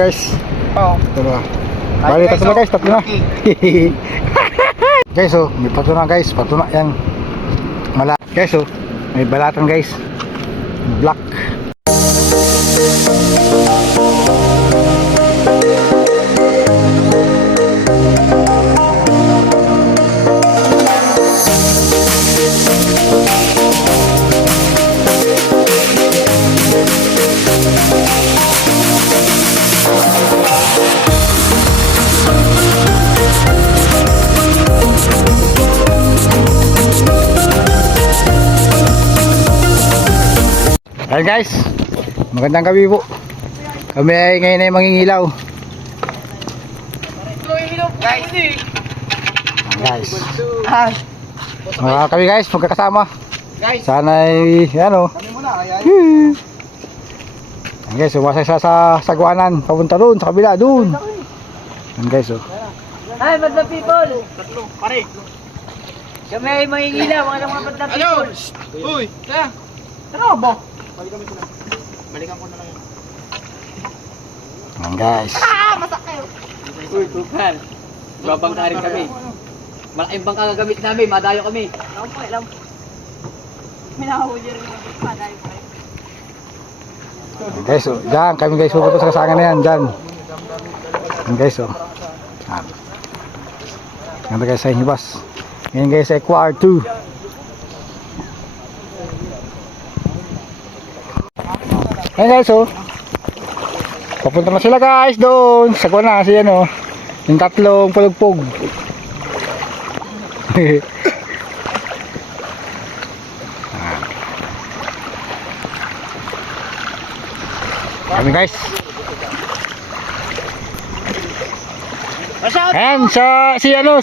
Guys. Oo. Ito na. Bali, tatlo na guys, tatlo na. Guys, oh, may pato na guys, pato na yan. Guys, oh, may balatan guys. Black. Ayan guys, magandang gabi po. Kami ay ngayon ay mangingilaw. Guys, kami guys, magkakasama. Sana ay, ano. Ayan guys, umasay sa sagwanan. Papunta doon, sa kabila, doon. Ayan guys, oh. Hi, Madla people! Tatlo, pare! Kami ay mangingilaw, mga Madla people! Uy! Kaya! Ano ba? Balikan ko na lang yun. Ayan guys. Masak kayo! Uy, tukan! Babangka rin kami. Malaking bangka ang gamit namin, madayo kami. Alam po. Minahuli rin namin, madayo kami. Ayan guys, oh. Diyan, kami guys, pupunta sa kasangan na yan, dyan. Ayan guys, oh. Ayan. Ganda guys sa hibas. Ngayon guys ay quarter 2. Ayan guys, oh. Papunta na sila guys doon. Sagwa na kasi yan, oh. Yung tatlong pulugpog. Kami guys. Ayan,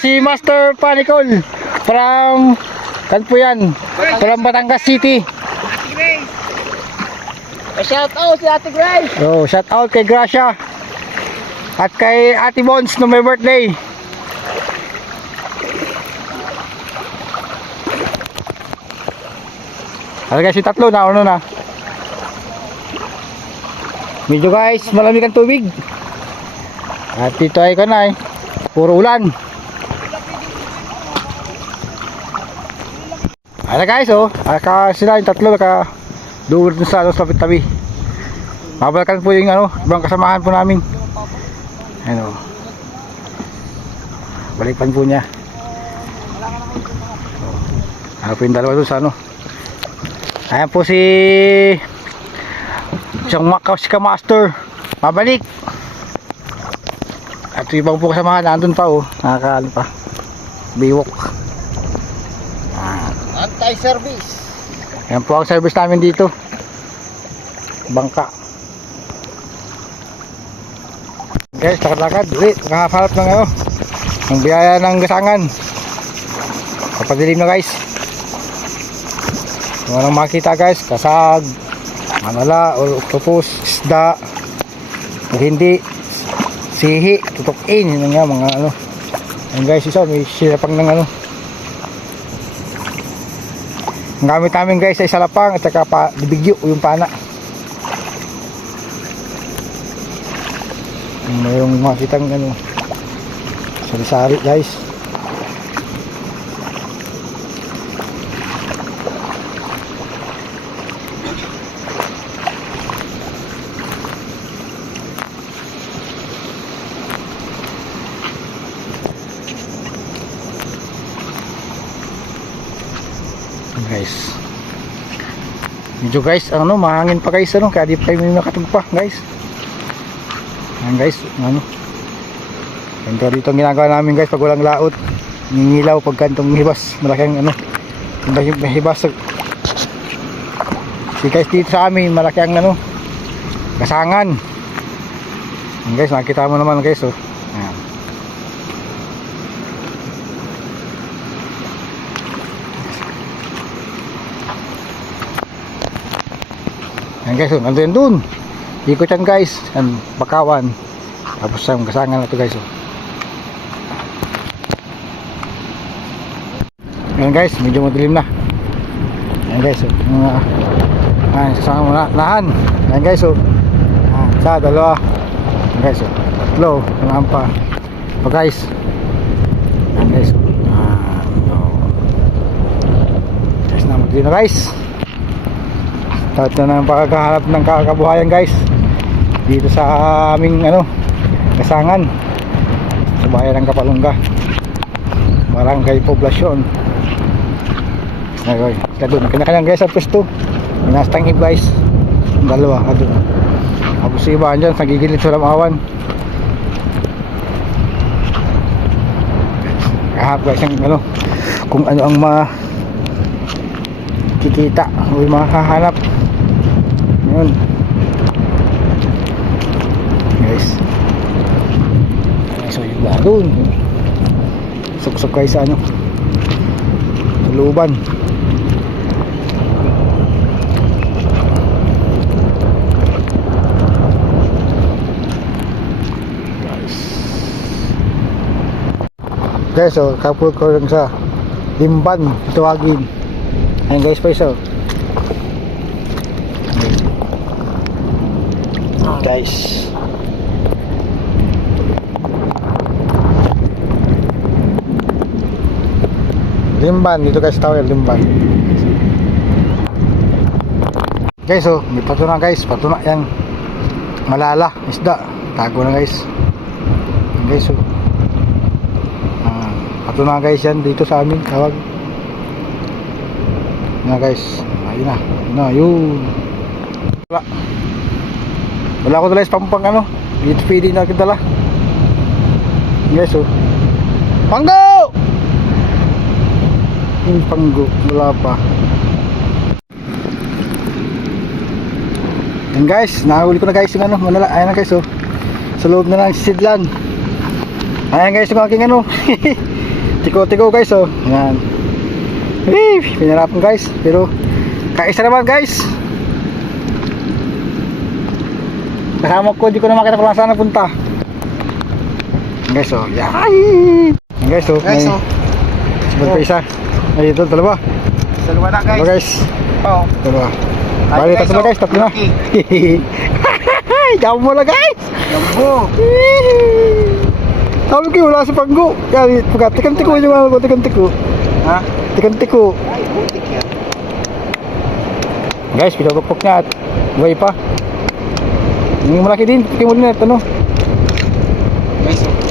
si Master Panicol from po yan, from Batangas City. Shout out si Ate Grace! So, shout out kay Gracia at kay Ate Bones no may birthday. Ano guys, yung tatlo na, ano na. Medyo guys, malamig ang tubig. At dito ay kanay, puro ulan. Ano guys, oh, sila yung tatlo naka doon sa tabi-tabi. Mabalikan po yung ano, ibang kasamahan po namin. Ano. Balikan po niya. Ano po yung dalawa doon sa ano. Ayan po si Master. Pabalik. At ibang po kasamahan nandun pa, oh. Nakakaano pa. Biwok. Anti-service. Yan po ang service namin dito. Bangka. Guys, lakad-lakad ulit. Nakaharap ng ano, ng biyaya ng gasangan. Kapadilim na guys. Kung anong makita guys, kasag, manala, o octopus, isda, o hindi, sihi, tutukin, yun nga mga ano. Yan guys, isa may silapang ng ano. Ang gamit namin guys ay salapang at saka bibigyo yung pana. Mayroong makitang ano, sari-sari guys. Guys, medyo guys ano, mahangin pa guys ano, kaya di pa may makatugpa guys. Ayan guys, ano, ganito dito ang ginagawa namin guys pag walang laot, ningilaw pag kantong hibas, malaking ano, hibas. Si guys dito sa amin malaki ang ano, gasangan. Ayan guys, nakita mo naman guys, oh. Ayan. Ayan guys, oh, nandun dun. Ikot yan guys, ang bakawan. Tapos ang gasangan na to guys, oh. Ayan guys, medyo madilim na. Ayan guys, oh. Ayan, sasama mo na. Nahan. Ayan guys, oh. Ayan, isa, dalawa. Guys, oh. Hello, pa. Oh guys. Yan guys. Guys, naman dito guys. Start na ng pagkakahanap ng kakabuhayan guys. Dito sa aming kasangan. Sa bayan ng Kapalungga. Barangay Poblasyon. Ngayon, doon. Kanya-kanyang guys sa pwesto. Minastangib guys. Dalawa, doon. Tapos yung iba dyan, nagigilid sa lamawan. Kahap guys, yung kung ano ang makikita o yung makahanap. Ngayon. Guys. So yung iba doon. Suksok guys sa sa looban. Guys, so kapul ko lang sa Limban tawagin. Ayun guys, pa isa. Guys. Limban dito guys, tower Limban. Guys, so may patuna guys, patuna yan. Malala, isda. Tago na guys. Guys, so patuna guys yan dito sa amin, tawag. Na guys, ayun na. Yun. Wala ko dala is pampang dito pwede na kita dala. Guys, so panggo! Yung panggo, wala pa. Yan guys, nahuli ko na guys yung manala. Ayan na guys, oh. Sa loob na ng sidlan. Ayan guys, yung aking tiko-tiko guys, oh. Yan. Pinarapan guys, pero kaisa naman guys. Kasama ko, di ko na makita kung saan napunta. Yan guys, oh. Yan guys, oh. Guys, oh. Sabag pa isa. Ay, ito, dalawa. Dalawa na guys. Dalawa guys. Oo. Dalawa. Ay, Bali, guys, tatlo na guys, tatlo na. Jambo na guys. Jambo. Sabi ko, wala sa panggo. Kaya, tikan-tiko yung ko, tikan-tiko. Ha? Tikan-tiko. Ay, butik yan. Guys, pinagpapok niya at buhay pa. Yung malaki din, tikin mo din at Guys, oh.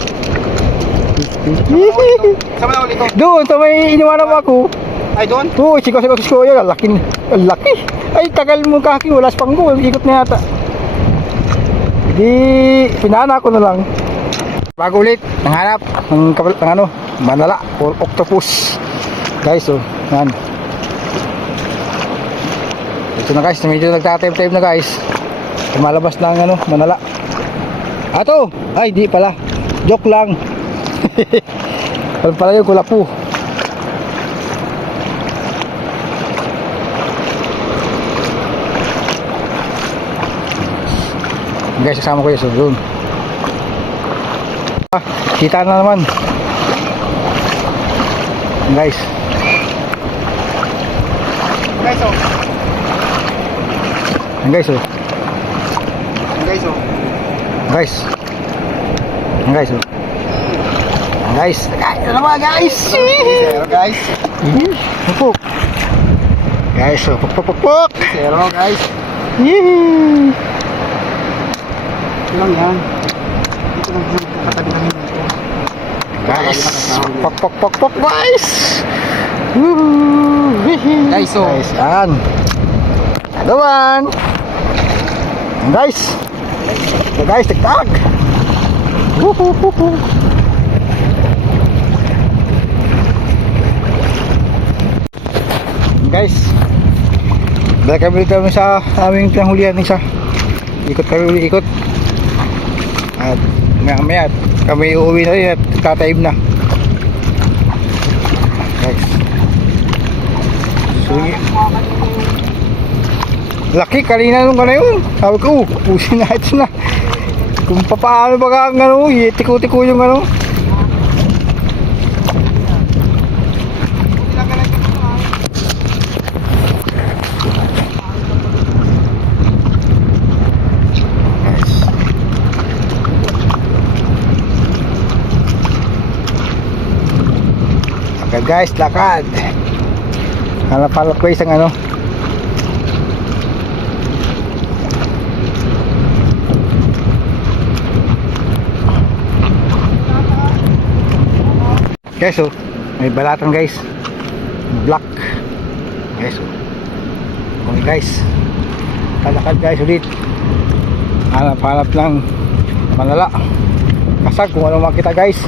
Sama na ulit ko. Doon, sa may iniwanan mo ako. Ay, doon? Oo, siko, yun. Ang laki. Ay, tagal mo kaki, wala sa panggo. Ikot na yata. Di, pinana ko na lang. Bago ulit, nanghanap ng manala or octopus. Guys, oh, yan. Ito na guys, medyo nagtatime-time na guys. Lumalabas na ang manala. Ato! Ay, di pala. Joke lang. Ano pala yung kulapo. Guys, kasama ko yun. Yun. Kita na naman. Guys. Guys, oh. Guys, oh. Guys, oh. Guys. Guys, oh. Guys. Ano naman, guys? Zero, guys. Pupuk. Guys, oh. Pupuk. Zero, guys. Yee. Ito lang yan. Ito lang yan. Katabi kami dito. Guys. Pok, guys. Woo. Guys, oh. Guys, yan. Adawan. Guys. Guys, tiktak. Woo. Guys, balik kami sa aming pinahulihan isa. Ikot kami, ikot. At maya kami uuwi na rin at tataib na. Guys, sige. Laki kanina nung yun. Sabi ko, pusin na ito na. Kung paano ba ang tiko-tiko yung Lakad guys, lakad. Hanap-hanap ko isang ano. Guys, oh, may balatan guys. Black. Guys, oh. Okay guys. Kalakad guys ulit. Hanap-hanap lang malala. Kasag kung ano makita guys.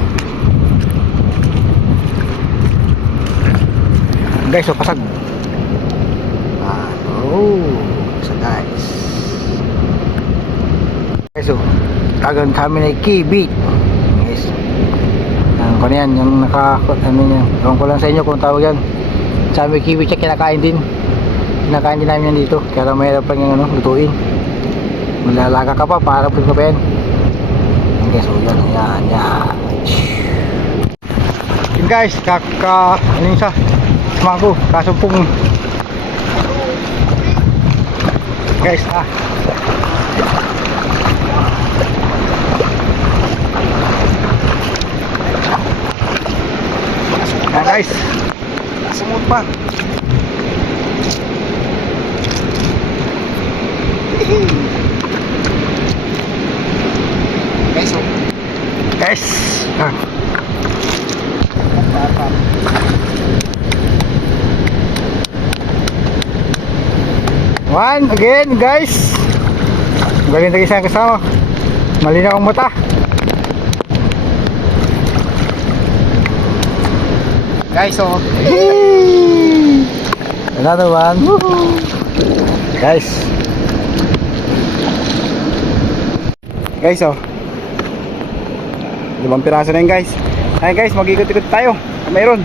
Guys, oh, kasag. Oh, kasag guys. Guys, oh, tagan kami na kibit. Guys. Ano yan, yung ano yan. Ewan ko lang sa inyo kung tawag yan. Sa amin kiwi check, kinakain din. Kinakain din namin yan dito. Kaya mahirap lang yung ano, lutuin. Malalaga ka pa, para po ka pa yan. Okay, so yan. Yun guys, ano yung isa? Sumako, kasumpong. Guys, guys, sumut pa. Guys, oh. Guys, one again guys. Galing tayo isang kasama. Malinaw ang mata. Guys, oh. Another one. Guys. Guys, oh. 5 piraso na yun guys. Ay guys, mag-ikot-ikot tayo. Mayroon.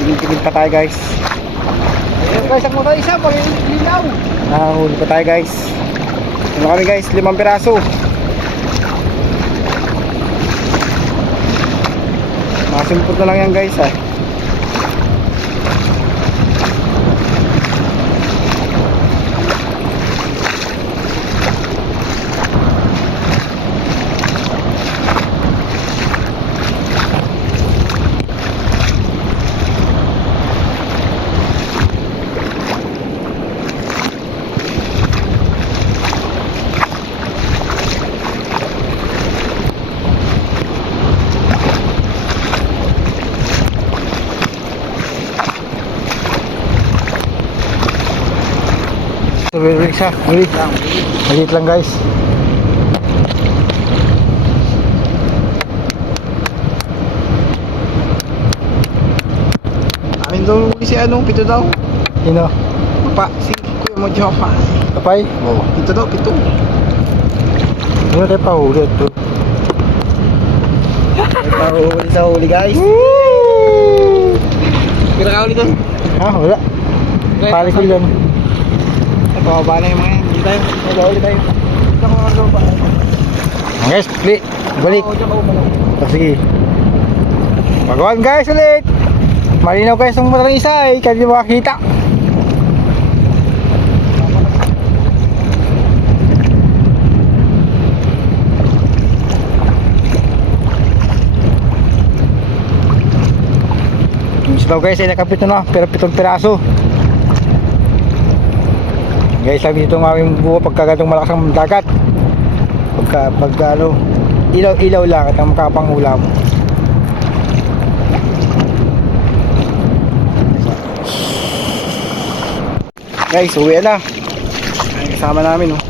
Tigil-tigil pa tayo guys. Guys, ang mata isa, pag-ilaw. Nakahuli pa tayo guys. Ano kami guys, 5 piraso. Masimpot na lang yan guys, ah. Maliit siya, maliit lang. Maliit lang guys. Amin daw si ano, 7 daw. Sino? Pa, si Kuya mo pa. Kapay? Oh, 7 daw, 7. Ano tayo pa huli ito? Huli sa huli guys. Kira ka huli doon. Ha? Wala. Pali ko yan. Pababa na yung mga yan. Hindi tayo. Huli tayo. Ito ko mga lupa. Guys, balik. Sige. Magawan guys ulit. Malinaw guys ang mata ng isa eh. Kaya di makakita. Yung isa daw guys ay nakapit na, pero 7 piraso. Guys, sabi dito ng aming buo pagkagatong malakas ang dagat. Pagka ano, ilaw lang at ang makapangulam. Guys, uwi na. Ay, kasama namin, oh.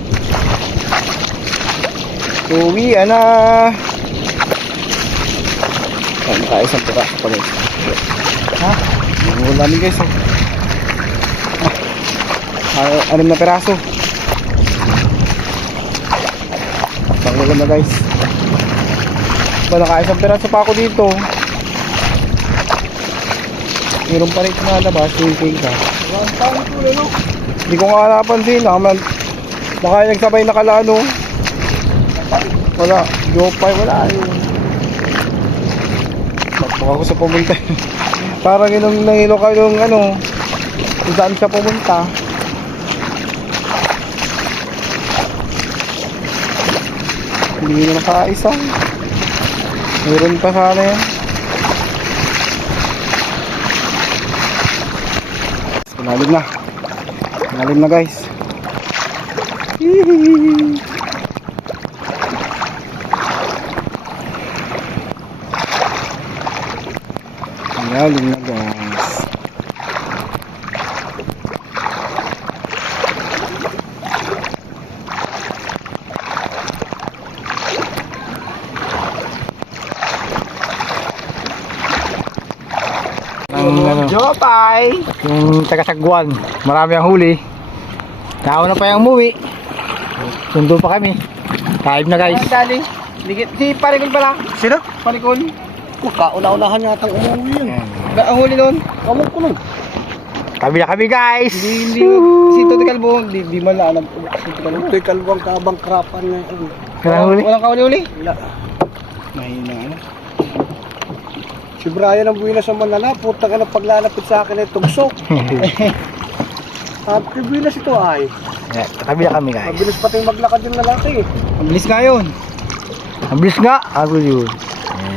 Uwi na. Ay, nakaisang piraso pa guys. Ha? Uwi namin guys, oh. 6 na piraso. Pangulam na guys. Ba, nakaisang piraso pa ako dito. Meron pa rin na labas yung cake ha. Hindi ko nga napansin. Baka nagsabay nakalano. Wala. Jopay wala yun. Baka ko sa pumunta. Parang yung nangilo ka yung ano, kung saan siya pumunta. Hindi na nakaisa. Meron pa sana yan. Lalim na. Lalim na guys. Hihihi. Lalim na guys. Jopay! Yung taga-sagwan, marami ang huli. Tao na pa yung umuwi. Sundo pa kami. Time na guys. Dali. Si Parikol pala. Sino? Parikol. Kauna-unahan yata umuwi yun. Ang huli nun. Kamok ko nun. Kami na kami guys. Hindi. Si Tuti Calvo. Di man lang. Si Tuti Calvo. Tutoy kalbang kabangkrapan na yun. Kailangan huli. Walang kahuli-huli. Wala. Mahina ano. Si Brian ang buwina sa Manala. Puta ka na paglalapit sa akin ay tugsok. Happy buwina ito ay. Kami na kami guys. Mabilis pati maglakad yung lalaki. Mabilis nga yun. Ang bilis nga. Ako yun.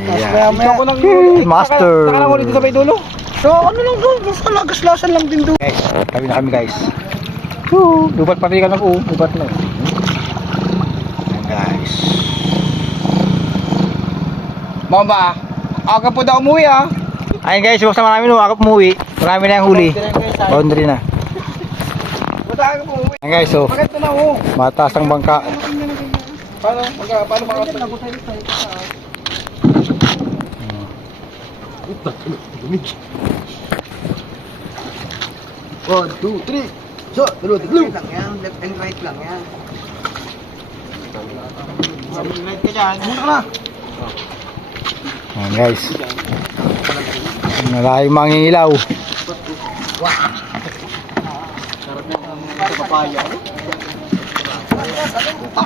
Maya maya ko lang Master. Saka lang ulit sa may dulo. So ano lang doon. Basta lagas-lasan lang din doon. Guys, kami na kami guys. Dubat pati ka ng dubat na. Ayan, guys. Mama, aga po daw umuwi ah. Ayun guys, yung sama namin ako umuwi. Marami na yung huli. Boundary na. Basta aga po umuwi. Ayan guys, so Maganda na oh. mataas ang bangka. Paano makakatagal? 1, 2, 3. So, left and right lang yan. Right ka dyan. Muna ka na. Ayan guys. Maraming mangingilaw. Papaya. Sa talag ko ka.